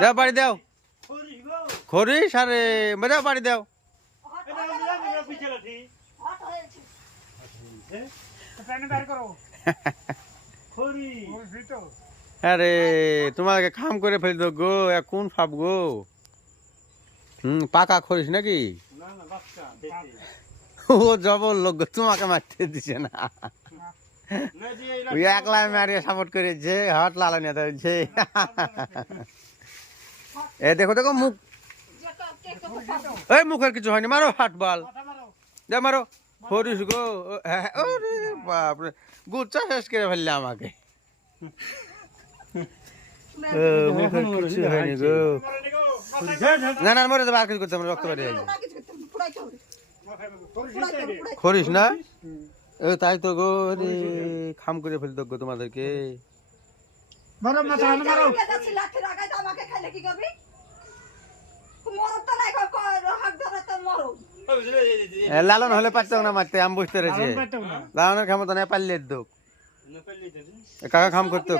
দাও বাড়ি দাও খরিস আরে দাও বাড়ি দাও আরে তোমাকে খাম করে ফেল দো গো কোন ফাপ গো পাকা খরিস নাকি ও জবর লোক তোমাকে মারতে দিছে না ওই একলা মারিয়ে সাপোর্ট করেছে হাট লালানিয়া হয়েছে এ দেখো দেখো মুখ এই মুখের কিছু হয়নি মারো হাট বল দে মারো খরিস গো ওরে বাপরে গুচ্ছা শেষ করে ফেললে আমাকে মুখের কিছু হয়নি গো না না মরে যাবে আর কিছু করতে রক্ত বেরিয়ে খরিস না তাই তো গো রে খাম করে ফেলতো গো তোমাদেরকে লালন হলে পারতো না মারতে আম বুঝতে রয়েছে লালনের ক্ষমতা নেই পারলে কাকা খাম করতো